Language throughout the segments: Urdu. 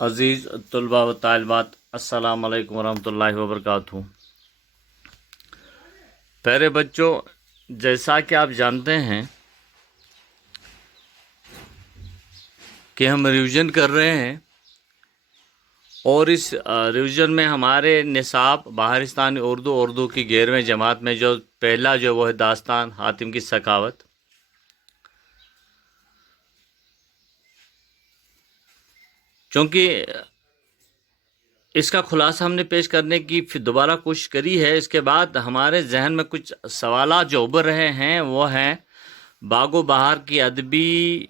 عزیز طلباء و طالبات، السلام علیکم ورحمۃ اللہ وبرکاتہ۔ پیارے بچوں، جیسا کہ آپ جانتے ہیں کہ ہم ریویژن کر رہے ہیں، اور اس ریویژن میں ہمارے نصاب بہارستانی اردو کی 11ویں جماعت میں جو پہلا وہ ہے داستان حاتم کی سخاوت۔ چونکہ اس کا خلاصہ ہم نے پیش کرنے کی پھر دوبارہ کوشش کری ہے، اس کے بعد ہمارے ذہن میں کچھ سوالات جو ابھر رہے ہیں وہ ہیں باغ و بہار کی ادبی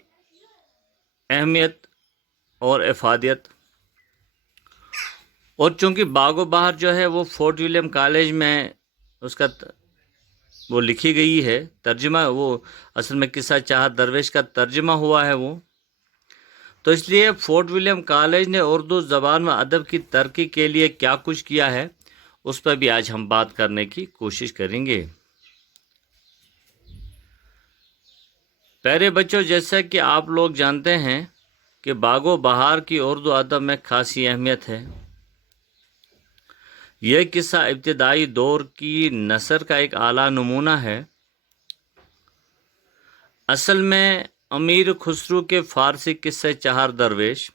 اہمیت اور افادیت۔ اور چونکہ باغ و بہار جو ہے وہ فورٹ ولیم کالج میں اس کا وہ لکھی گئی ہے، ترجمہ وہ اصل میں قصہ چاہت درویش کا ترجمہ ہوا ہے وہ، تو اس لیے فورٹ ولیم کالج نے اردو زبان و ادب کی ترقی کے لیے کیا کچھ کیا ہے، اس پر بھی آج ہم بات کرنے کی کوشش کریں گے۔ پیارے بچوں، جیسا کہ آپ لوگ جانتے ہیں کہ باغ و بہار کی اردو ادب میں خاصی اہمیت ہے۔ یہ قصہ ابتدائی دور کی نثر کا ایک اعلیٰ نمونہ ہے۔ اصل میں امیر خسرو کے فارسی قصے چہار درویش،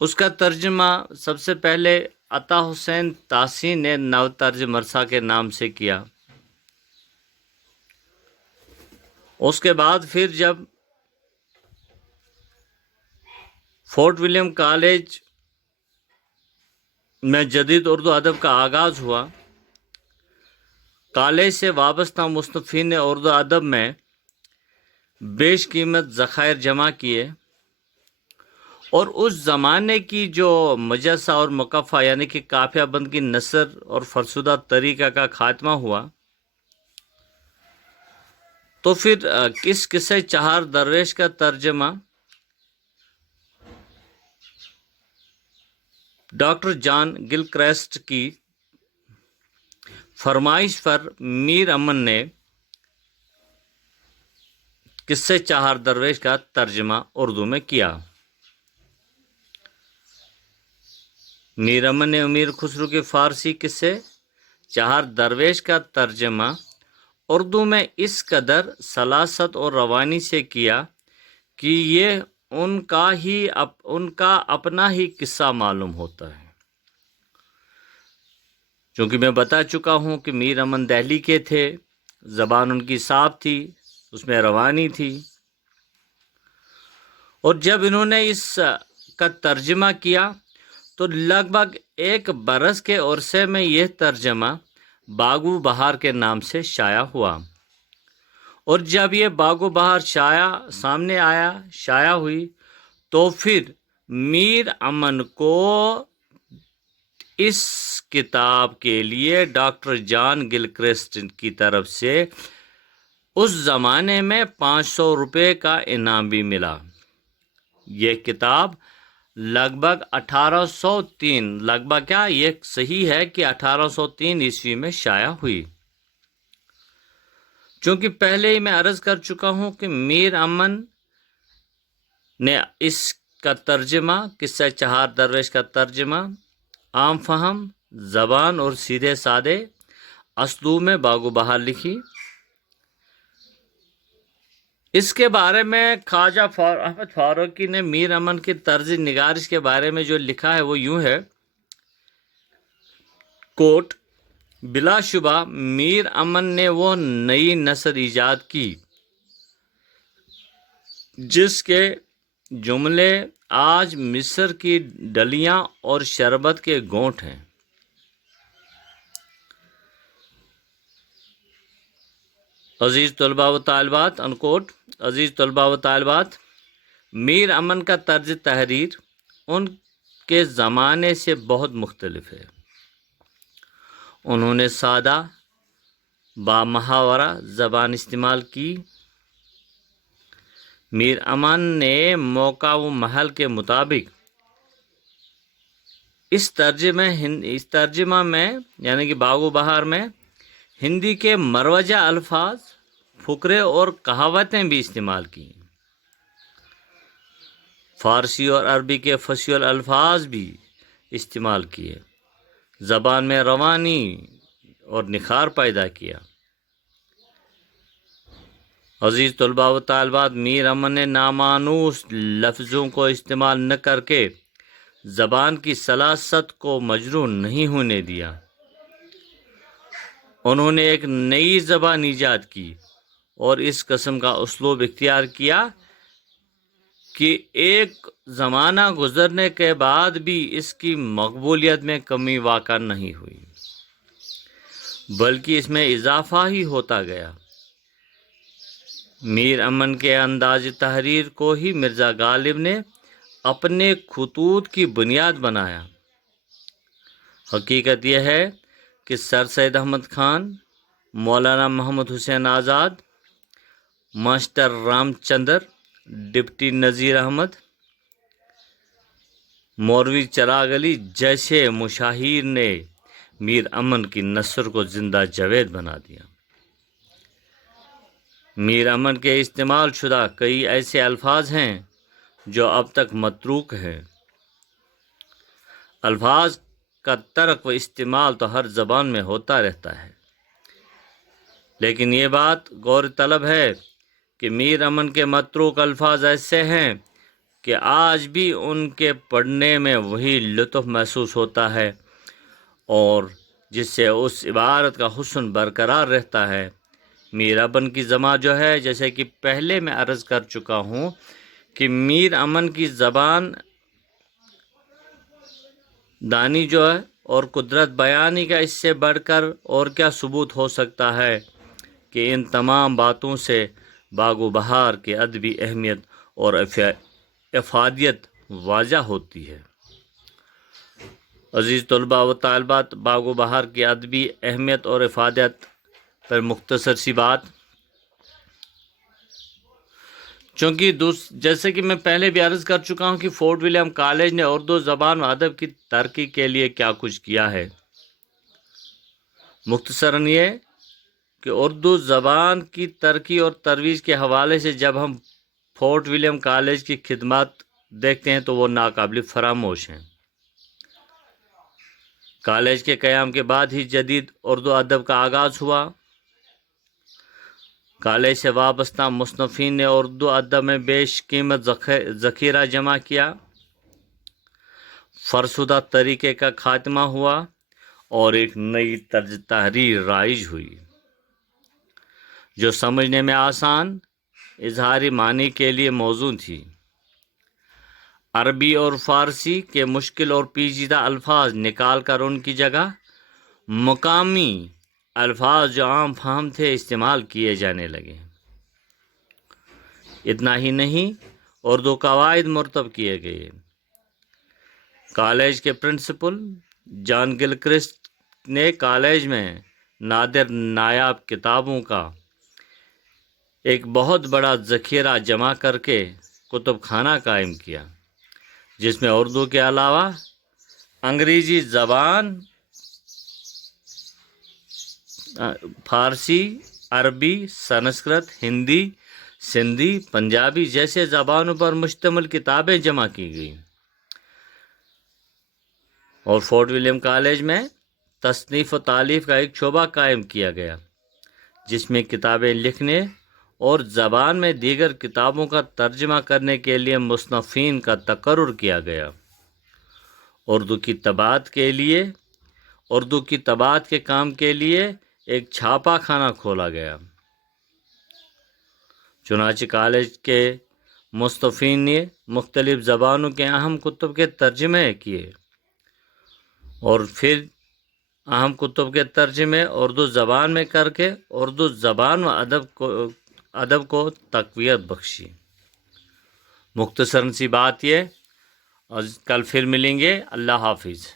اس کا ترجمہ سب سے پہلے عطا حسین طاسی نے نوترج مرثا کے نام سے کیا۔ اس کے بعد پھر جب فورٹ ولیم کالج میں جدید اردو ادب کا آغاز ہوا، کالج سے وابستہ مصنفین نے اردو ادب میں بیش قیمت ذخائر جمع کیے، اور اس زمانے کی جو مجسہ اور مقفع یعنی کہ قافیہ بند کی نثر اور فرسودہ طریقہ کا خاتمہ ہوا، تو پھر کس قصے چہار درویش کا ترجمہ ڈاکٹر جان گلکرسٹ کی فرمائش پر میر امن نے قصے چہار درویش کا ترجمہ اردو میں کیا۔ میر امن نے امیر خسرو کے فارسی قصے چہار درویش کا ترجمہ اردو میں اس قدر سلاست اور روانی سے کیا کہ یہ ان کا اپنا ہی قصہ معلوم ہوتا ہے۔ چونکہ میں بتا چکا ہوں کہ میر امن دہلی کے تھے، زبان ان کی صاف تھی، اس میں روانی تھی، اور جب انہوں نے اس کا ترجمہ کیا تو لگ بھگ 1 برس کے عرصے میں یہ ترجمہ باغ و بہار کے نام سے شائع ہوا، اور جب یہ باغ و بہار سامنے شائع ہوئی تو پھر میر امن کو اس کتاب کے لیے ڈاکٹر جان گلکرسٹ کی طرف سے اس زمانے میں 500 روپے کا انعام بھی ملا۔ یہ کتاب لگ بھگ 1803 یہ صحیح ہے کہ 1803 عیسوی میں شائع ہوئی۔ چونکہ پہلے ہی میں عرض کر چکا ہوں کہ میر امن نے اس کا ترجمہ قصہ چہار درویش کا ترجمہ عام فہم زبان اور سیدھے سادے اسلوب میں باغ و بہار لکھی۔ اس کے بارے میں خواجہ احمد فاروقی نے میر امن کی طرز نگارش کے بارے میں جو لکھا ہے وہ یوں ہے، کوٹ، بلا شبہ میر امن نے وہ نئی نثر ایجاد کی جس کے جملے آج مصر کی ڈلیاں اور شربت کے گھونٹ ہیں۔ عزیز طلباء و طالبات، انکوٹ، عزیز طلباء و طالبات، میر امن کا طرز تحریر ان کے زمانے سے بہت مختلف ہے۔ انہوں نے سادہ بامحاورہ زبان استعمال کی۔ میر امن نے موقع و محل کے مطابق اس ترجمہ میں یعنی کہ باغ و بہار میں ہندی کے مروجہ الفاظ، فقرے اور کہاوتیں بھی استعمال کی۔ فارسی اور عربی کے فصیح الفاظ بھی استعمال کیے، زبان میں روانی اور نکھار پیدا کیا۔ عزیز طلباء و طالبات، میر امن نے نامانوس لفظوں کو استعمال نہ کر کے زبان کی سلاست کو مجروح نہیں ہونے دیا۔ انہوں نے ایک نئی زبان ایجاد کی اور اس قسم کا اسلوب اختیار کیا کہ ایک زمانہ گزرنے کے بعد بھی اس کی مقبولیت میں کمی واقع نہیں ہوئی، بلکہ اس میں اضافہ ہی ہوتا گیا۔ میر امن کے انداز تحریر کو ہی مرزا غالب نے اپنے خطوط کی بنیاد بنایا۔ حقیقت یہ ہے کہ سر سید احمد خان، مولانا محمد حسین آزاد، ماسٹر رام چندر، ڈپٹی نذیر احمد، مولوی چراغ علی جیسے مشاہیر نے میر امن کی نثر کو زندہ جاوید بنا دیا۔ میر امن کے استعمال شدہ کئی ایسے الفاظ ہیں جو اب تک متروک ہیں۔ الفاظ کا ترک و استعمال تو ہر زبان میں ہوتا رہتا ہے، لیکن یہ بات غور طلب ہے کہ میر امن کے متروک الفاظ ایسے ہیں کہ آج بھی ان کے پڑھنے میں وہی لطف محسوس ہوتا ہے اور جس سے اس عبارت کا حسن برقرار رہتا ہے۔ میر امن کی زبان جو ہے، جیسے کہ پہلے میں عرض کر چکا ہوں کہ میر امن کی زبان دانی جو ہے اور قدرت بیانی کا اس سے بڑھ کر اور کیا ثبوت ہو سکتا ہے کہ ان تمام باتوں سے باغ و بہار کی ادبی اہمیت اور افادیت واضح ہوتی ہے۔ عزیز طلباء و طالبات، باغ و بہار کی ادبی اہمیت اور افادیت پر مختصر سی بات، چونکہ جیسے کہ میں پہلے بھی عرض کر چکا ہوں کہ فورٹ ولیم کالج نے اردو زبان و ادب کی ترقی کے لیے کیا کچھ کیا ہے۔ مختصراً یہ کہ اردو زبان کی ترقی اور ترویج کے حوالے سے جب ہم فورٹ ولیم کالج کی خدمات دیکھتے ہیں تو وہ ناقابل فراموش ہیں۔ کالج کے قیام کے بعد ہی جدید اردو ادب کا آغاز ہوا۔ کالج سے وابستہ مصنفین نے اردو ادب میں بیش قیمت ذخیرہ جمع کیا، فرسودہ طریقے کا خاتمہ ہوا اور ایک نئی طرز تحریر رائج ہوئی جو سمجھنے میں آسان، اظہاری معنی کے لیے موزوں تھی۔ عربی اور فارسی کے مشکل اور پیچیدہ الفاظ نکال کر ان کی جگہ مقامی الفاظ جو عام فہم تھے استعمال کیے جانے لگے۔ اتنا ہی نہیں، اردو قواعد مرتب کیے گئے۔ کالج کے پرنسپل جان گلکرسٹ نے کالج میں نادر نایاب کتابوں کا ایک بہت بڑا ذخیرہ جمع کر کے کتب خانہ قائم کیا، جس میں اردو کے علاوہ انگریزی زبان، فارسی، عربی، سنسکرت، ہندی، سندھی، پنجابی جیسے زبانوں پر مشتمل کتابیں جمع کی گئیں۔ اور فورٹ ولیم کالج میں تصنیف و تالیف کا ایک شعبہ قائم کیا گیا، جس میں کتابیں لکھنے اور زبان میں دیگر کتابوں کا ترجمہ کرنے کے لیے مصنفین کا تقرر کیا گیا۔ اردو کی طباعت کے کام کے لیے ایک چھاپا خانہ کھولا گیا۔ چنانچہ کالج کے مصنفین نے مختلف زبانوں کے اہم کتب کے ترجمے کیے اور پھر اہم کتب کے ترجمے اردو زبان میں کر کے اردو زبان و ادب کو تقویت بخشی۔ مختصراً سی بات یہ، اور کل پھر ملیں گے۔ اللہ حافظ۔